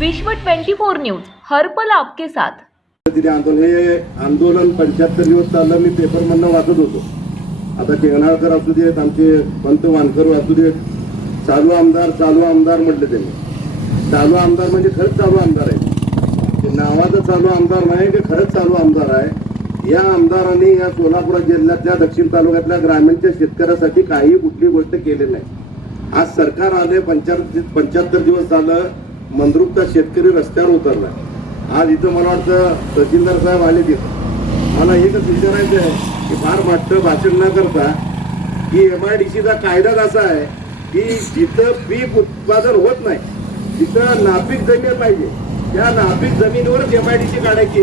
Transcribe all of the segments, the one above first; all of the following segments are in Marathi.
विश्व 24 न्यूज हरपल आपके साथ. तिथे आंदोलन हे आंदोलन पंच्याहत्तर दिवस चाललं मी पेपर मधनं वाचत होतो. आता केंगणाळकर असू देत आमचे पंत वानकर असू देत चालू आमदार चालू आमदार म्हटले त्यांनी. चालू आमदार म्हणजे खरंच चालू आमदार आहे. ते नावाचं चालू आमदार नाही ते खरंच चालू आमदार आहे. या आमदारांनी या सोलापूर जिल्ह्यातल्या दक्षिण तालुक्यातल्या ग्रामीणच्या शेतकऱ्यासाठी काही कुठली गोष्ट केली नाही. आज सरकार आले पंच्याहत्तर पंच्याहत्तर दिवस झालं मंद्रुपचा शेतकरी रस्त्यावर उतरला आज इथं मला वाटतं तहसीलदार साहेब आले तिथं. मला एकच विचारायचं आहे की फार वाटतं भाषण न करता की एम आय डी सीचा कायदाच असा आहे की जिथं पीक उत्पादन होत नाही तिथं नापीक जमीन पाहिजे त्या नापीक जमिनीवरच एम आय डी सी काढायची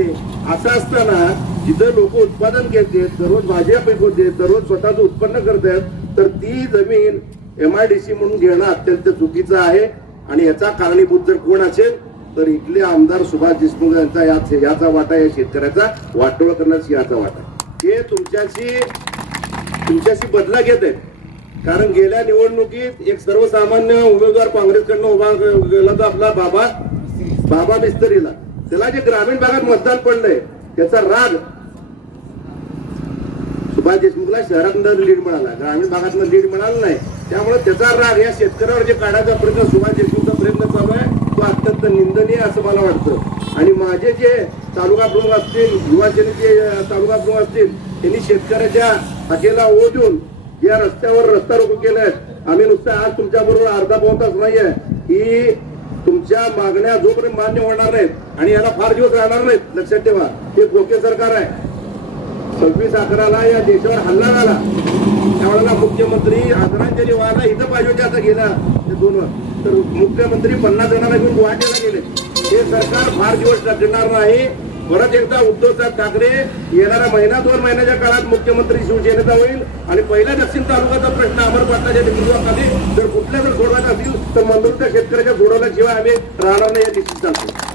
असं असताना जिथं लोक उत्पादन घेतात दररोज भाज्या पिकवते दररोज स्वतःचं उत्पन्न करतात तर ती जमीन एम आय डी सी म्हणून घेणं अत्यंत चुकीचं आहे. आणि याचा कारणीभूत जर कोण असेल तर इथले आमदार सुभाष देशमुख यांचा याच याचा वाटा या शेतकऱ्याचा वाटोळ करण्याचा याचा वाटा. हे तुमच्याशी तुमच्याशी बदला घेत आहेत. कारण गेल्या निवडणुकीत एक सर्वसामान्य उमेदवार काँग्रेसकडनं उभा गेला तर आपला बाबा बाबा मिस्तरीला. त्याला जे ग्रामीण भागात मतदान पडलंय त्याचा राग सुभाष देशमुखला शहरातनं लीड मिळाला ग्रामीण भागातनं लीड मिळाला नाही. त्यामुळे त्याचा राग या शेतकऱ्यावर जे काढायचा प्रयत्न सुभाष देशमुखचा प्रयत्न चालू आहे तो अत्यंत निंदनीय असं मला वाटतं. आणि माझे जे तालुका प्रमुख असतील युवा सेनेचे तालुका प्रमुख असतील त्यांनी शेतकऱ्याच्या हाकेला ओ देऊन या रस्त्यावर रस्ता रोको केलाय. आम्ही नुसतं आज तुमच्या बरोबर अर्धा पाऊन तास नाहीये. की तुमच्या मागण्या जोपर्यंत मान्य होणार नाहीत आणि याला फार दिवस राहणार नाहीत लक्षात ठेवा हे खोके सरकार आहे. सव्वीस अकराला या देशावर हल्ला झाला. त्यावेळेला मुख्यमंत्री आदरांजली व्हायला इथं पाहिजे असं गेला. ते दोन तर मुख्यमंत्री पन्नास जणांना घेऊन गुवाहाटीला गेले. हे सरकार फार दिवस टिकणार नाही. परत एकदा उद्धव साहेब ठाकरे येणारा महिना दोन महिन्याच्या काळात मुख्यमंत्री शिवसेनेचा होईल. आणि पहिल्या दक्षिण तालुक्याचा प्रश्न अमर पाटलाच्या नेतृत्वाखाली जर कुठल्या जर सोडवायचा असेल तर मंदुरच्या शेतकऱ्याच्या सोडवल्याशिवाय आम्ही राहणार नाही या निश्चित चालतो